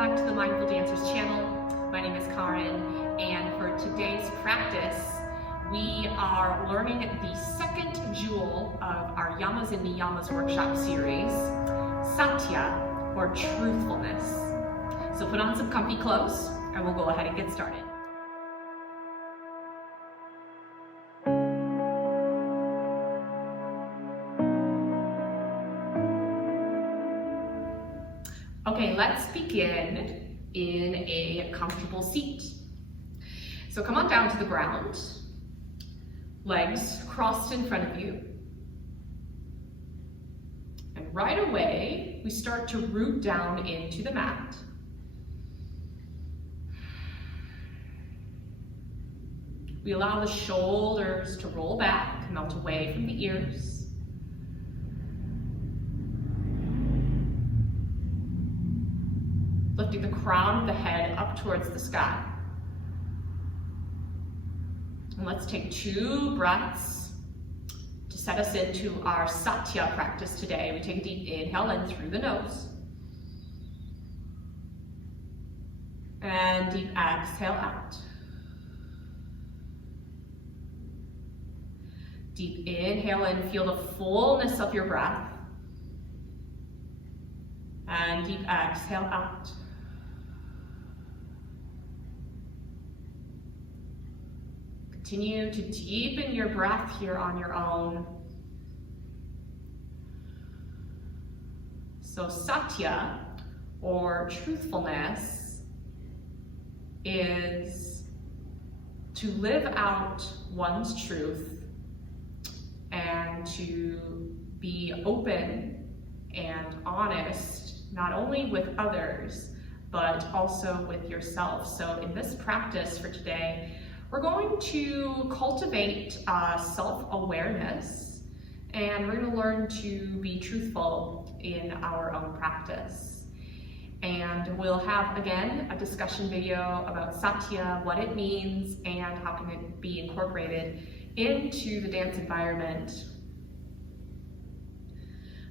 back to the Mindful Dancers channel. My name is Karen, and for today's practice, we are learning the second jewel of our Yamas in the Yamas workshop series, Satya, or truthfulness. So put on some comfy clothes, and we'll go ahead and get started. Okay, let's begin in a comfortable seat. So come on down to the ground, legs crossed in front of you. And right away, we start to root down into the mat. We allow the shoulders to roll back, melt away from the ears. Lifting the crown of the head up towards the sky. And let's take 2 breaths to set us into our Satya practice today. We take a deep inhale in through the nose. And deep exhale out. Deep inhale in, feel the fullness of your breath. And deep exhale out. Continue to deepen your breath here on your own. So Satya, or truthfulness, is to live out one's truth and to be open and honest, not only with others, but also with yourself. So in this practice for today, we're going to cultivate self-awareness, and we're going to learn to be truthful in our own practice. And we'll have, again, a discussion video about Satya, what it means, and how can it be incorporated into the dance environment.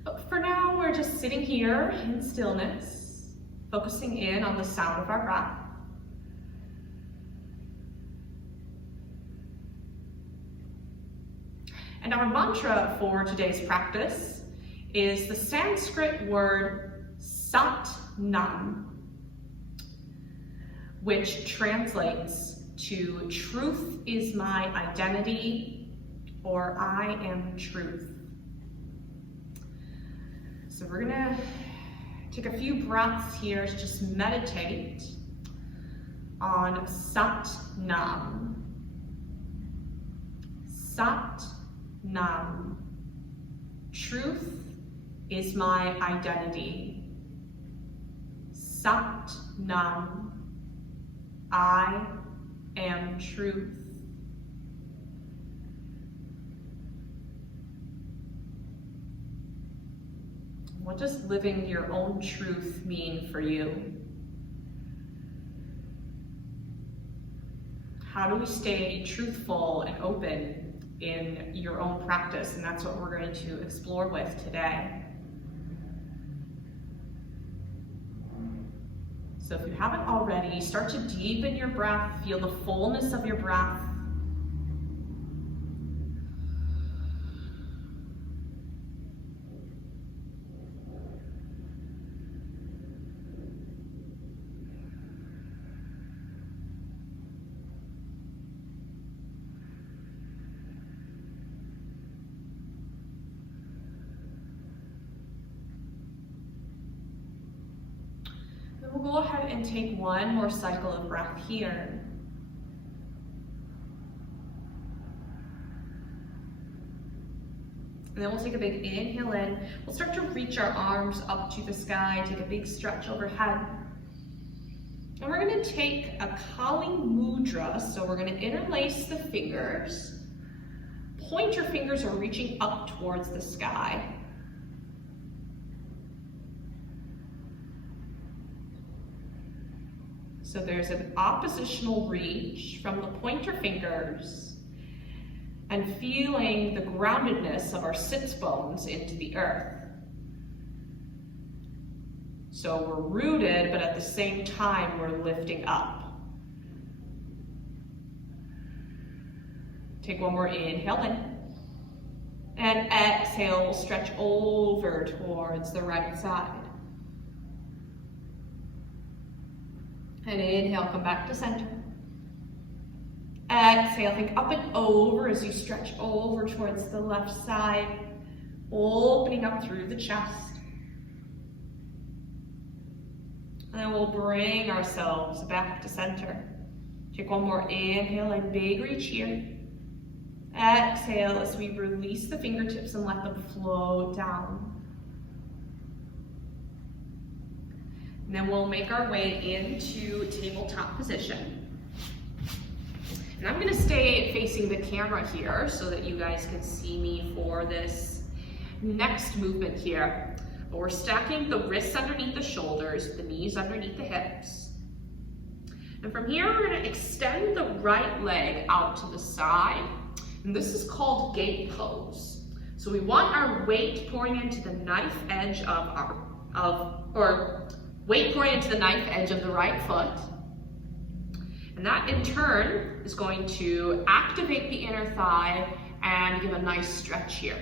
But for now, we're just sitting here in stillness, focusing in on the sound of our breath. And our mantra for today's practice is the Sanskrit word Sat Nam, which translates to truth is my identity, or I am truth. So we're gonna take a few breaths here to just meditate on Sat Nam. Sat Nam. Truth is my identity. Sat Nam. I am truth. What does living your own truth mean for you? How do we stay truthful and open in your own practice? And that's what we're going to explore with today. So if you haven't already, start to deepen your breath, feel the fullness of your breath. We'll go ahead and take one more cycle of breath here. And then we'll take a big inhale in. We'll start to reach our arms up to the sky, take a big stretch overhead. And we're going to take a Kali Mudra, so we're going to interlace the fingers. Pointer fingers are reaching up towards the sky. So there's an oppositional reach from the pointer fingers and feeling the groundedness of our sits bones into the earth. So we're rooted, but at the same time, we're lifting up. Take one more inhale in. And exhale, we'll stretch over towards the right side. And inhale, come back to center. Exhale, think up and over as you stretch over towards the left side, opening up through the chest. And then we'll bring ourselves back to center. Take one more inhale and big reach here. Exhale as we release the fingertips and let them float down. And then we'll make our way into tabletop position. And I'm going to stay facing the camera here so that you guys can see me for this next movement here. But we're stacking the wrists underneath the shoulders, the knees underneath the hips. And from here, we're going to extend the right leg out to the side. And this is called gate pose. So we want our weight pouring into the knife edge weight pouring into the knife edge of the right foot. And that in turn is going to activate the inner thigh and give a nice stretch here.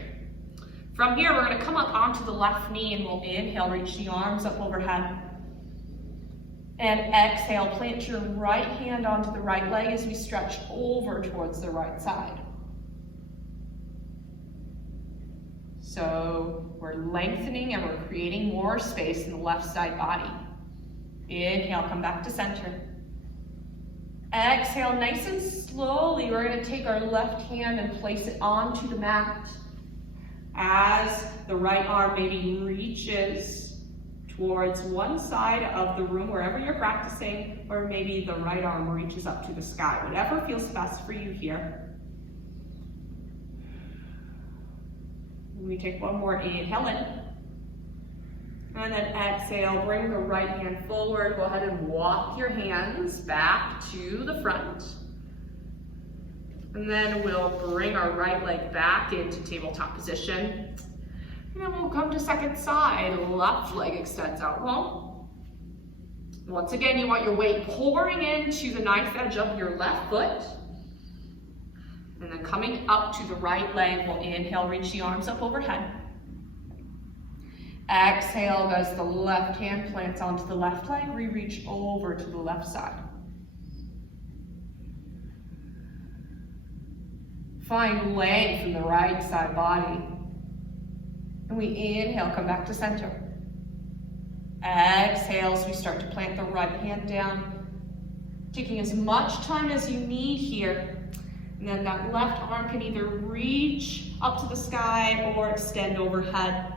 From here, we're going to come up onto the left knee and we'll inhale, reach the arms up overhead. And exhale, plant your right hand onto the right leg as we stretch over towards the right side. So we're lengthening and we're creating more space in the left side body. Inhale, come back to center. Exhale, nice and slowly, we're going to take our left hand and place it onto the mat as the right arm maybe reaches towards one side of the room, wherever you're practicing, or maybe the right arm reaches up to the sky. Whatever feels best for you here. We take one more inhale in. And then exhale, bring the right hand forward. Go ahead and walk your hands back to the front. And then we'll bring our right leg back into tabletop position. And then we'll come to second side. Left leg extends out long. Once again, you want your weight pouring into the knife edge of your left foot. And then coming up to the right leg, we'll inhale, reach the arms up overhead. Exhale as the left hand plants onto the left leg, we reach over to the left side. Find length in the right side body. And we inhale, come back to center. Exhale as we start to plant the right hand down, taking as much time as you need here. And then that left arm can either reach up to the sky or extend overhead.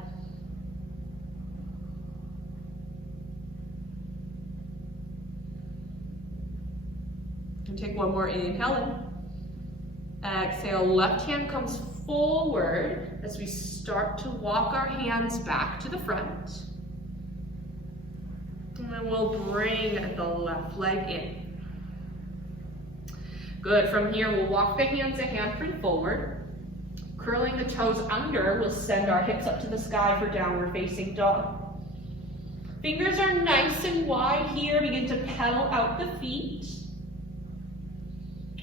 And take one more inhale in. Exhale, left hand comes forward as we start to walk our hands back to the front. And then we'll bring the left leg in. Good, from here we'll walk the hands a handprint forward. Curling the toes under, we'll send our hips up to the sky for downward facing dog. Fingers are nice and wide here, begin to pedal out the feet.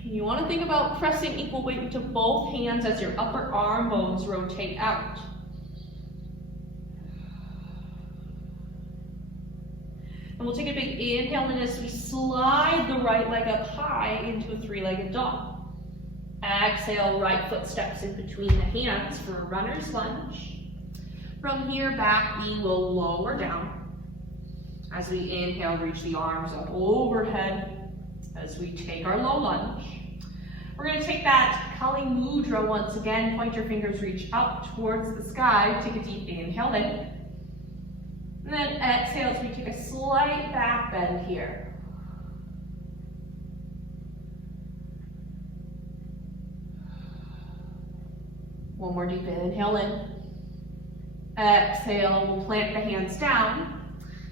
You want to think about pressing equal weight into both hands as your upper arm bones rotate out. And we'll take a big inhale in as we slide the right leg up high into a three-legged dog. Exhale, right foot steps in between the hands for a runner's lunge. From here, back knee will lower down. As we inhale, reach the arms up overhead as we take our low lunge. We're going to take that Kali Mudra once again. Point your fingers, reach up towards the sky. Take a deep inhale in. And then exhale as we take a slight back bend here. One more deep inhale in. Exhale, we'll plant the hands down.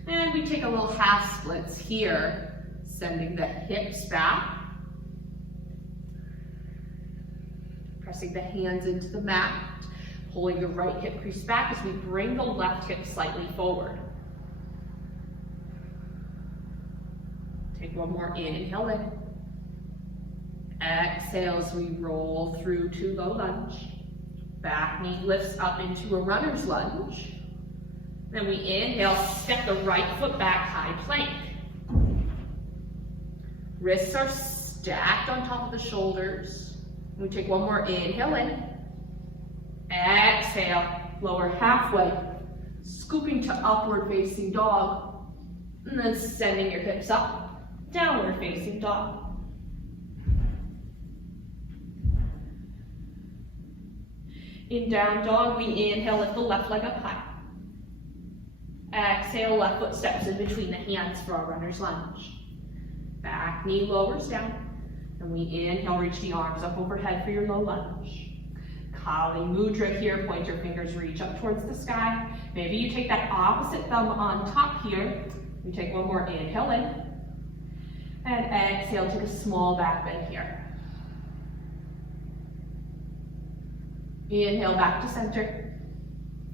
And we take a little half splits here, sending the hips back. Pressing the hands into the mat, pulling the right hip crease back as we bring the left hip slightly forward. Take one more inhale in. Exhale as we roll through to low lunge. Back knee lifts up into a runner's lunge. Then we inhale, step the right foot back, high plank. Wrists are stacked on top of the shoulders. We take one more inhale in. Exhale, lower halfway, scooping to upward facing dog. And then sending your hips up, downward facing dog. In down dog, we inhale, lift the left leg up high. Exhale, left foot steps in between the hands for our runner's lunge. Back knee lowers down. And we inhale, reach the arms up overhead for your low lunge. Kali Mudra here, point your fingers, reach up towards the sky. Maybe you take that opposite thumb on top here. We take one more inhale in. And exhale, take a small back bend here. Inhale, back to center.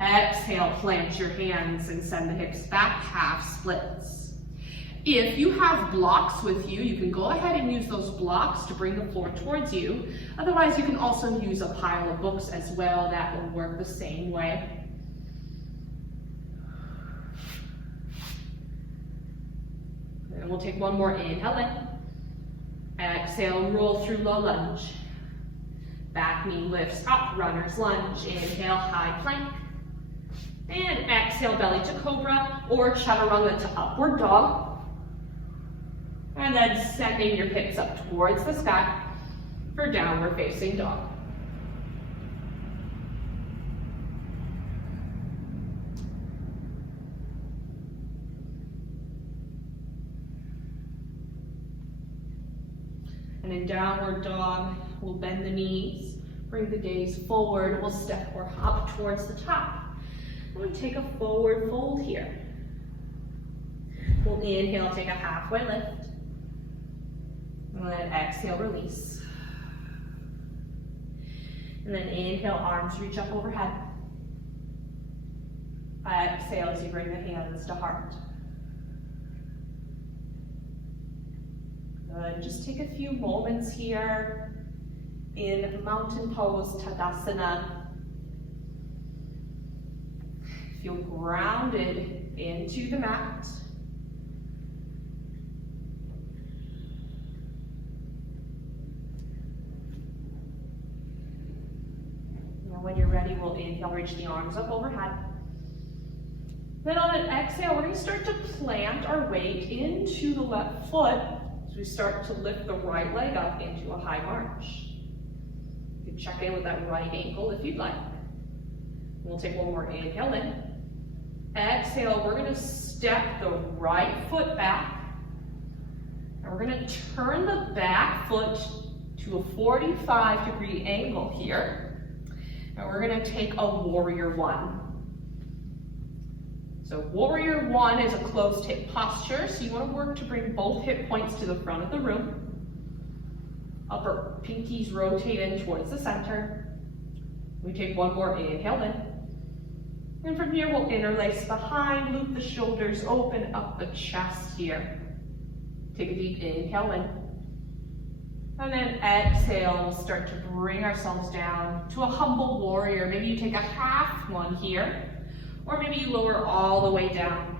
Exhale, plant your hands and send the hips back, half splits. If you have blocks with you, you can go ahead and use those blocks to bring the floor towards you. Otherwise, you can also use a pile of books as well. That will work the same way. And we'll take one more inhale in. Exhale, roll through low lunge. Back knee lifts up, runner's lunge. Inhale, high plank. And exhale, belly to cobra or chaturanga to upward dog. And then sending your hips up towards the sky for downward facing dog. And in downward dog, we'll bend the knees, bring the gaze forward, we'll step or hop towards the top. And we take a forward fold here. We'll inhale, take a halfway lift. And then exhale, release. And then inhale, arms reach up overhead. Exhale as you bring the hands to heart. Good, just take a few moments here in mountain pose, Tadasana. Feel grounded into the mat. Now when you're ready, we'll inhale, reach the arms up overhead. Then on an exhale, we're going to start to plant our weight into the left foot as we start to lift the right leg up into a high march. You can check in with that right ankle if you'd like. We'll take one more inhale in. Exhale, we're going to step the right foot back. And we're going to turn the back foot to a 45-degree angle here. And we're going to take a warrior one. So warrior one is a closed hip posture. So you want to work to bring both hip points to the front of the room. Upper pinkies rotate in towards the center. We take one more inhale in. And from here, we'll interlace behind, loop the shoulders, open up the chest here. Take a deep inhale in. And then exhale, we'll start to bring ourselves down to a humble warrior. Maybe you take a half one here, or maybe you lower all the way down.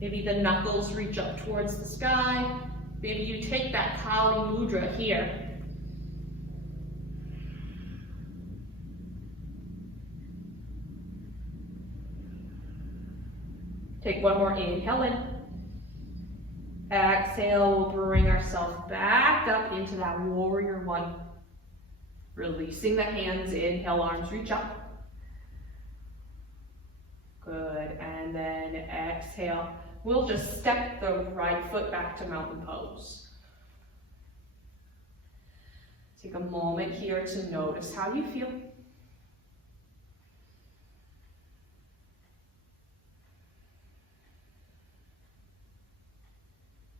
Maybe the knuckles reach up towards the sky. Maybe you take that Kali Mudra here. Take one more inhale in. Exhale, we'll bring ourselves back up into that warrior one. Releasing the hands, inhale, arms reach up. Good, and then exhale. We'll just step the right foot back to mountain pose. Take a moment here to notice how you feel.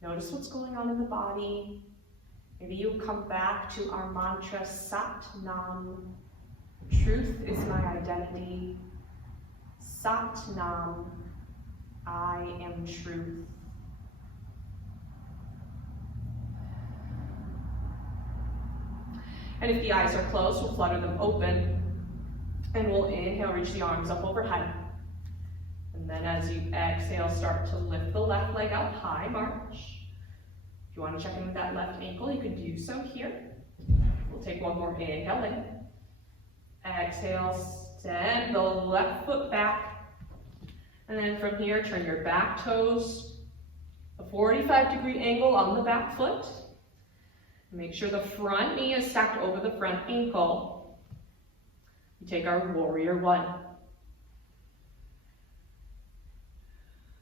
Notice what's going on in the body. Maybe you'll come back to our mantra, Sat Nam. Truth is my identity. Sat Nam. I am truth. And if the eyes are closed, we'll flutter them open. And we'll inhale, reach the arms up overhead. And then as you exhale, start to lift the left leg up high, march. If you want to check in with that left ankle, you can do so here. We'll take one more inhale in. Exhale, send the left foot back. And then from here, turn your back toes, a 45-degree angle on the back foot. Make sure the front knee is stacked over the front ankle. We take our warrior one.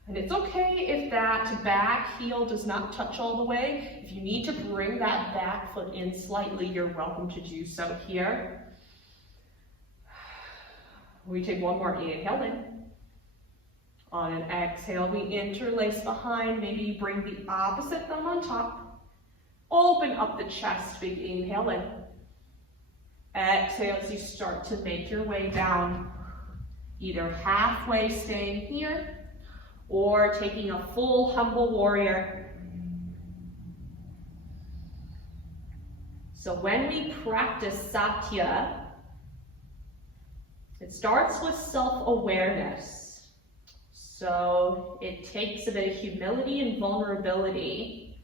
And it's okay if that back heel does not touch all the way. If you need to bring that back foot in slightly, you're welcome to do so here. We take one more inhale in. On an exhale, we interlace behind. Maybe you bring the opposite thumb on top. Open up the chest, big inhale in. Exhale as you start to make your way down, either halfway staying here, or taking a full humble warrior. So when we practice Satya, it starts with self-awareness. So it takes a bit of humility and vulnerability,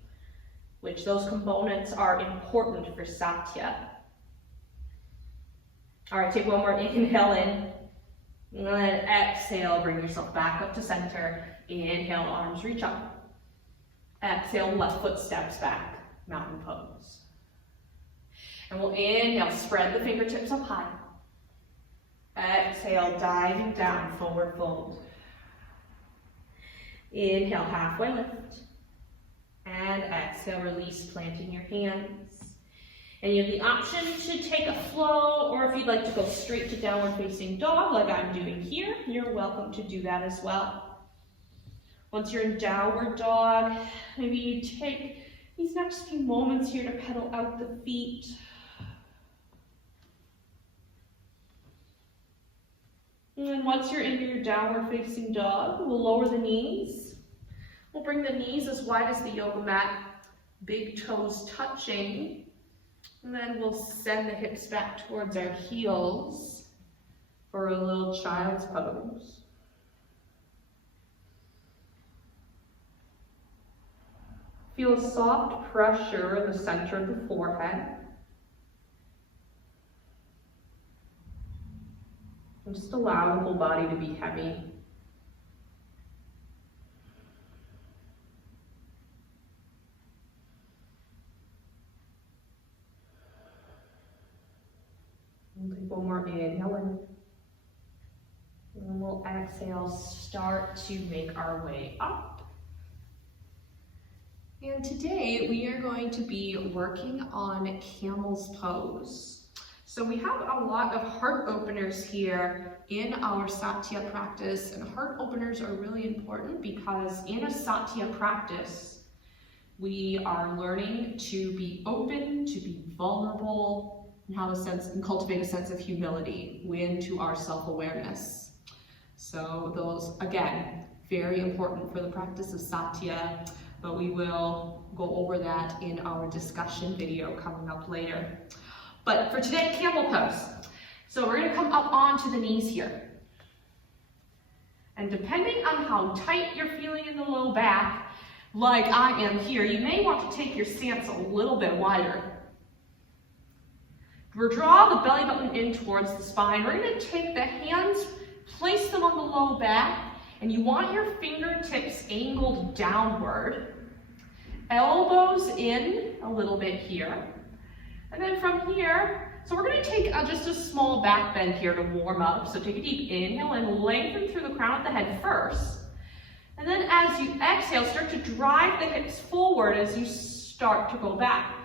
which those components are important for Satya. All right, take one more inhale in. And then exhale, bring yourself back up to center. Inhale, arms reach up. Exhale, left foot steps back, mountain pose. And we'll inhale, spread the fingertips up high. Exhale, diving down, forward fold. Inhale, halfway lift. And exhale, release, planting your hands. And you have the option to take a flow, or if you'd like to go straight to downward facing dog like I'm doing here, you're welcome to do that as well. Once you're in downward dog, maybe you take these next few moments here to pedal out the feet. And then once you're in your downward facing dog, we'll lower the knees. We'll bring the knees as wide as the yoga mat, big toes touching. And then we'll send the hips back towards our heels for a little child's pose. Feel a soft pressure in the center of the forehead. And just allow the whole body to be heavy. We'll take one more inhale in. And then we'll exhale, start to make our way up. And today we are going to be working on camel's pose. So we have a lot of heart openers here in our Satya practice, and heart openers are really important because in a Satya practice, we are learning to be open, to be vulnerable, and have a sense and cultivate a sense of humility into our self-awareness. So those, again, very important for the practice of Satya, but we will go over that in our discussion video coming up later. But for today, camel pose. So we're gonna come up onto the knees here. And depending on how tight you're feeling in the low back, like I am here, you may want to take your stance a little bit wider. Draw the belly button in towards the spine. We're gonna take the hands, place them on the low back, and you want your fingertips angled downward. Elbows in a little bit here. And then from here, so we're gonna take just a small back bend here to warm up. So take a deep inhale and lengthen through the crown of the head first. And then as you exhale, start to drive the hips forward as you start to go back.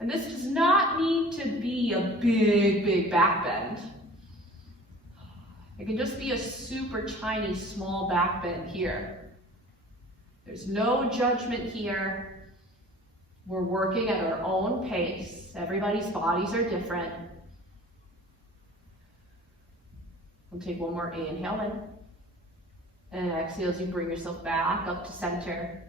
And this does not need to be a big, big back bend. It can just be a super tiny, small back bend here. There's no judgment here. We're working at our own pace. Everybody's bodies are different. We'll take one more inhale in. And exhale as you bring yourself back up to center.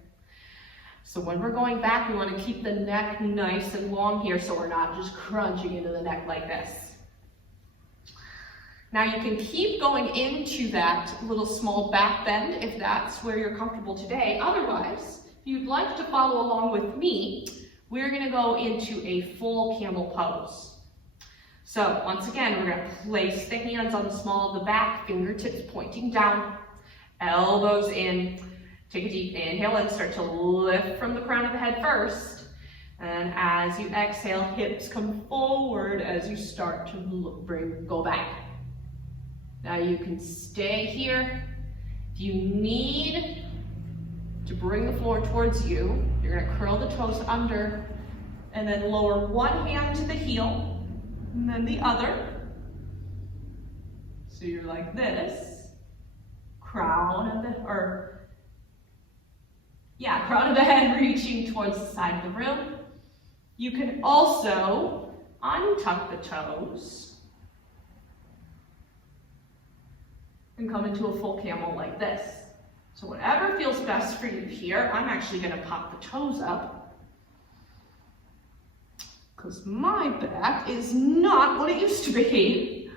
So when we're going back, we want to keep the neck nice and long here so we're not just crunching into the neck like this. Now you can keep going into that little small back bend if that's where you're comfortable today. Otherwise, if you'd like to follow along with me, we're going to go into a full camel pose. So once again, we're going to place the hands on the small of the back, fingertips pointing down, elbows in. Take a deep inhale and start to lift from the crown of the head first. And as you exhale, hips come forward as you start to go back. Now you can stay here. If you need to bring the floor towards you, you're going to curl the toes under and then lower one hand to the heel and then the other. So you're like this. Crown of the head reaching towards the side of the room. You can also untuck the toes and come into a full camel like this. So whatever feels best for you here, I'm actually going to pop the toes up because my back is not what it used to be.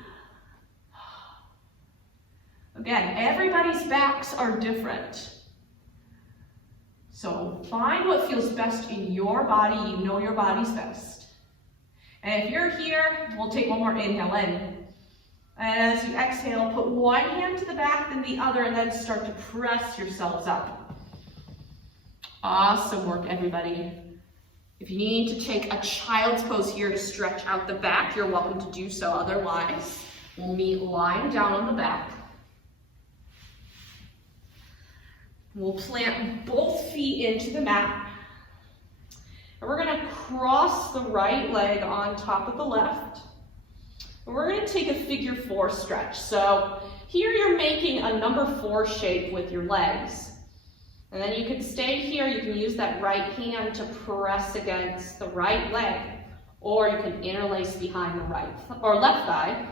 Again, everybody's backs are different. So find what feels best in your body. You know your body's best. And if you're here, we'll take one more inhale in. And as you exhale, put one hand to the back, then the other, and then start to press yourselves up. Awesome work, everybody. If you need to take a child's pose here to stretch out the back, you're welcome to do so. Otherwise, we'll meet lying down on the back. We'll plant both feet into the mat. And we're going to cross the right leg on top of the left. And we're going to take a figure 4 stretch. So here you're making a number 4 shape with your legs. And then you can stay here. You can use that right hand to press against the right leg. Or you can interlace behind the right or left thigh.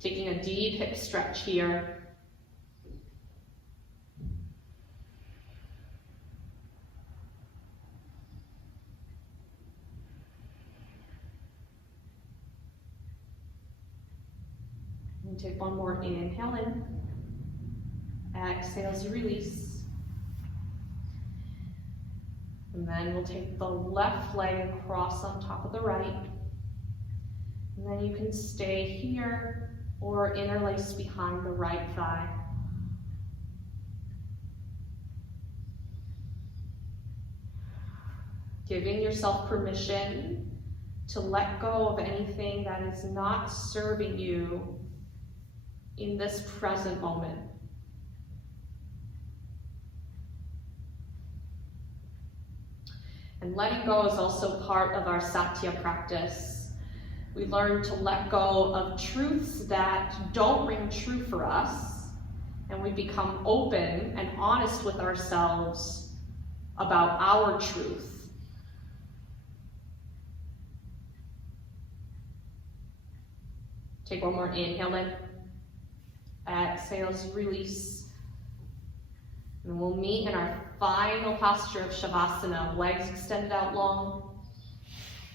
Taking a deep hip stretch here. And take one more inhale in. Exhale as you release. And then we'll take the left leg and cross on top of the right. And then you can stay here or interlace behind the right thigh. Giving yourself permission to let go of anything that is not serving you in this present moment. And letting go is also part of our Satya practice. We learn to let go of truths that don't ring true for us, and we become open and honest with ourselves about our truth. Take one more inhale in. Exhale as you release. And we'll meet in our final posture of Shavasana, legs extended out long.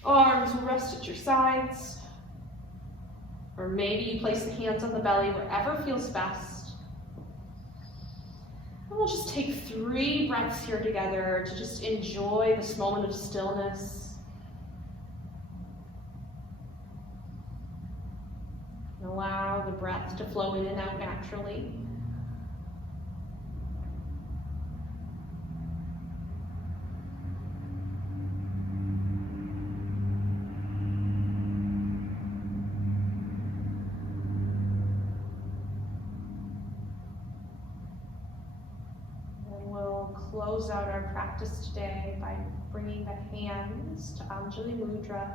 Arms will rest at your sides. Or maybe you place the hands on the belly, wherever feels best. And we'll just take 3 breaths here together to just enjoy this moment of stillness. And allow the breath to flow in and out naturally. Close out our practice today by bringing the hands to Anjali Mudra,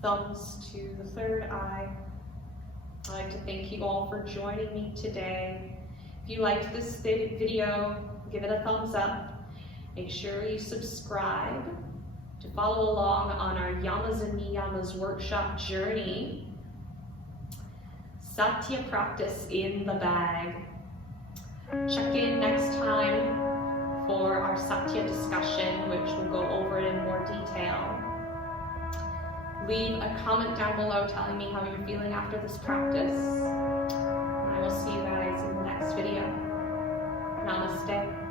thumbs to the third eye. I'd like to thank you all for joining me today. If you liked this video, give it a thumbs up. Make sure you subscribe to follow along on our Yamas and Niyamas workshop journey. Satya practice in the bag. Check in next time for our Satya discussion, which will go over it in more detail. Leave a comment down below telling me how you're feeling after this practice. And I will see you guys in the next video. Namaste.